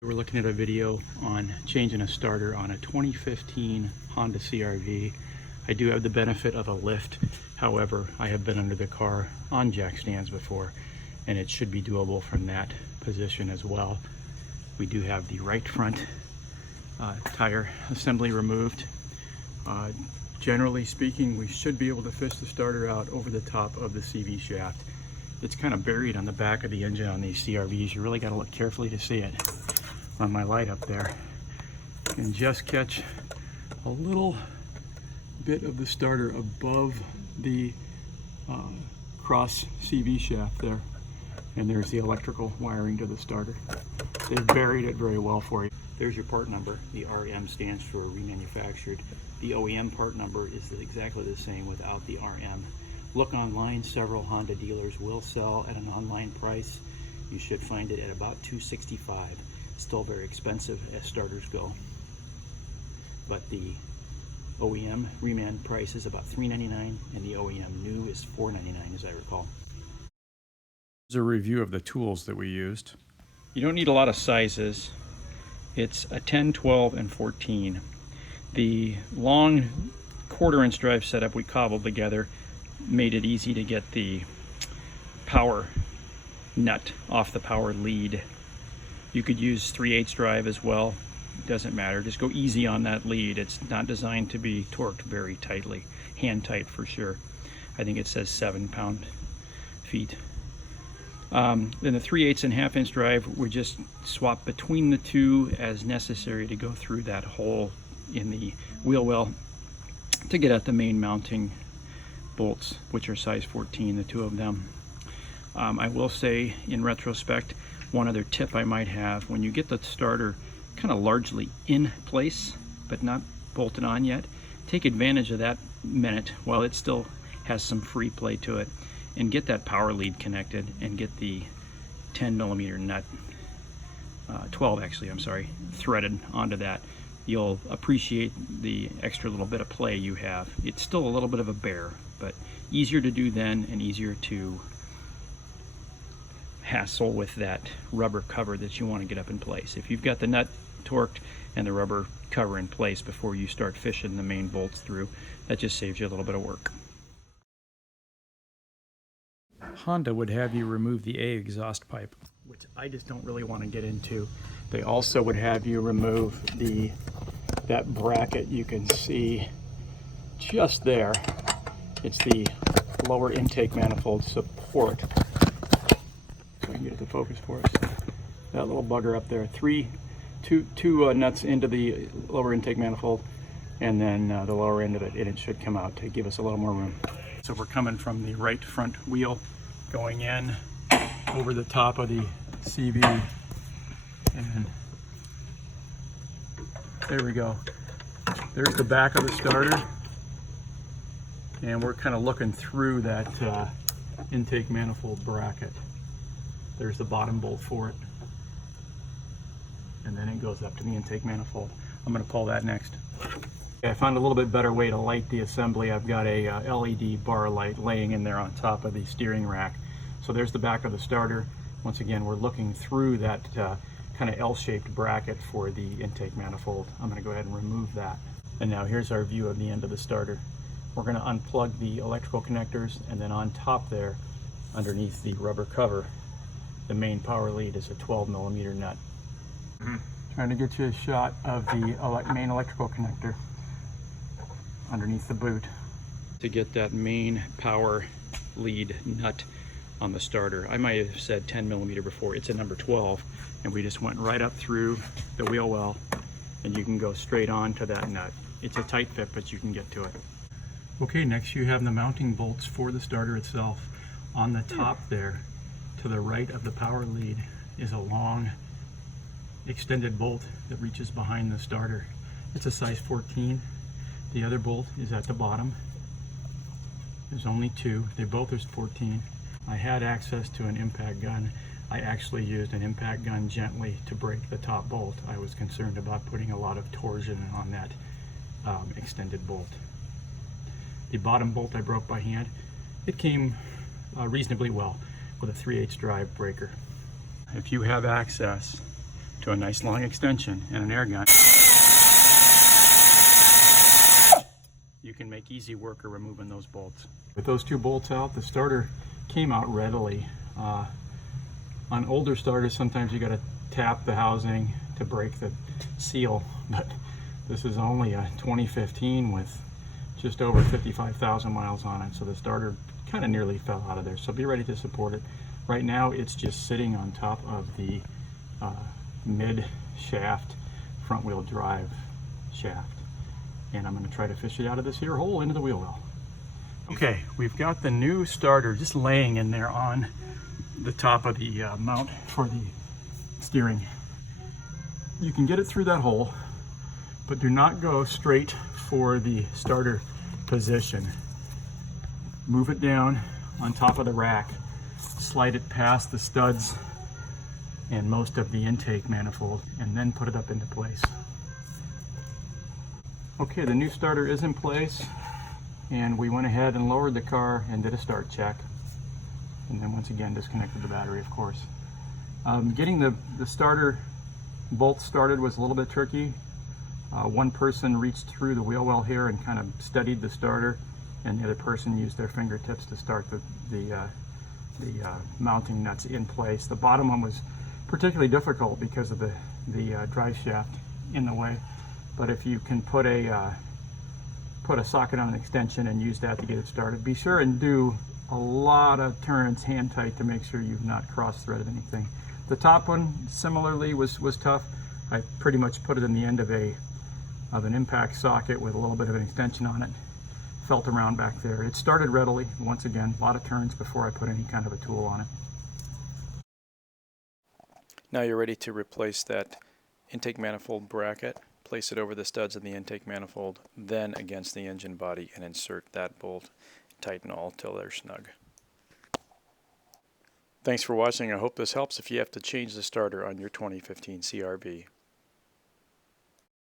We're looking at a video on changing a starter on a 2015 Honda CRV. I do have the benefit of a lift. However, I have been under the car on jack stands before, and it should be doable from that position as well. We do have the right front tire assembly removed. Generally speaking, we should be able to fish the starter out over the top of the CV shaft. It's kind of buried on the back of the engine on these CRVs. You really got to look carefully to see it. On my light up there, and just catch a little bit of the starter above the cross CV shaft there, and there's the electrical wiring to the starter. They've buried it very well for you. There's your part number. The RM stands for remanufactured. The OEM part number is exactly the same without the RM. Look online. Several Honda dealers will sell at an online price. You should find it at about $265. Still very expensive as starters go, but the OEM reman price is about $399 and the OEM new is $499 as I recall. Here's a review of the tools that we used. You don't need a lot of sizes. It's a 10, 12, and 14. The long 1/4" drive setup we cobbled together made it easy to get the power nut off the power lead. You could use 3/8 drive as well. It doesn't matter. Just go easy on that lead. It's not designed to be torqued very tightly. Hand tight for sure. I think it says 7 pound-feet. Then the 3/8 and 1/2" drive, we just swap between the two as necessary to go through that hole in the wheel well to get at the main mounting bolts, which are size 14, the two of them. I will say in retrospect, one other tip I might have: when you get the starter kind of largely in place but not bolted on yet, take advantage of that minute while it still has some free play to it and get that power lead connected and get the 10mm nut, 12 actually, I'm sorry, threaded onto that. You'll appreciate the extra little bit of play you have. It's still a little bit of a bear, but easier to do then and easier to hassle with that rubber cover that you want to get up in place. If you've got the nut torqued and the rubber cover in place before you start fishing the main bolts through, that just saves you a little bit of work. Honda would have you remove the A exhaust pipe, which I just don't really want to get into. They also would have you remove that bracket you can see just there. It's the lower intake manifold support. So we can get it to focus for us. That little bugger up there. Two nuts into the lower intake manifold, and then the lower end of it, and it should come out to give us a little more room. So we're coming from the right front wheel, going in over the top of the CV, and there we go. There's the back of the starter, and we're kind of looking through that intake manifold bracket. There's the bottom bolt for it, and then it goes up to the intake manifold. I'm going to pull that next. I found a little bit better way to light the assembly. I've got a LED bar light laying in there on top of the steering rack. So there's the back of the starter. Once again, we're looking through that kind of L-shaped bracket for the intake manifold. I'm going to go ahead and remove that. And now here's our view of the end of the starter. We're going to unplug the electrical connectors, and then on top there, underneath the rubber cover, the main power lead is a 12mm nut. Trying to get you a shot of the main electrical connector underneath the boot to get that main power lead nut on the starter. I might have said 10mm before. It's a number 12, and we just went right up through the wheel well, and you can go straight on to that nut. It's a tight fit, but you can get to it. Okay, next you have the mounting bolts for the starter itself. On the top there, to the right of the power lead, is a long extended bolt that reaches behind the starter. It's a size 14. The other bolt is at the bottom. There's only two. They both are 14. I had access to an impact gun. I actually used an impact gun gently to break the top bolt. I was concerned about putting a lot of torsion on that extended bolt. The bottom bolt I broke by hand. It came reasonably well with a 3/8 drive breaker. If you have access to to a nice long extension and an air gun, you can make easy work of removing those bolts. With those two bolts out, the starter came out readily. On older starters, sometimes you got to tap the housing to break the seal, but this is only a 2015 with just over 55,000 miles on it, so the starter kind of nearly fell out of there, so be ready to support it. Right now it's just sitting on top of the mid shaft front wheel drive shaft, and I'm going to try to fish it out of this here hole into the wheel well. Okay, we've got the new starter just laying in there on the top of the mount for the steering. You can get it through that hole, but do not go straight for the starter position. Move it down on top of the rack, slide it past the studs and most of the intake manifold, and then put it up into place. Okay, the new starter is in place, and we went ahead and lowered the car and did a start check, and then once again disconnected the battery, of course. Getting the starter bolt started was a little bit tricky. One person reached through the wheel well here and kind of steadied the starter, and the other person used their fingertips to start the mounting nuts in place. The bottom one was particularly difficult because of the drive shaft in the way, but if you can put a socket on an extension and use that to get it started, be sure and do a lot of turns hand tight to make sure you've not cross-threaded anything. The top one similarly was tough. I pretty much put it in the end of an impact socket with a little bit of an extension on it. Felt around back there. It started readily. Once again, a lot of turns before I put any kind of a tool on it. Now you're ready to replace that intake manifold bracket. Place it over the studs in the intake manifold, then against the engine body, and insert that bolt. Tighten all till they're snug. Thanks for watching. I hope this helps if you have to change the starter on your 2015 CRV.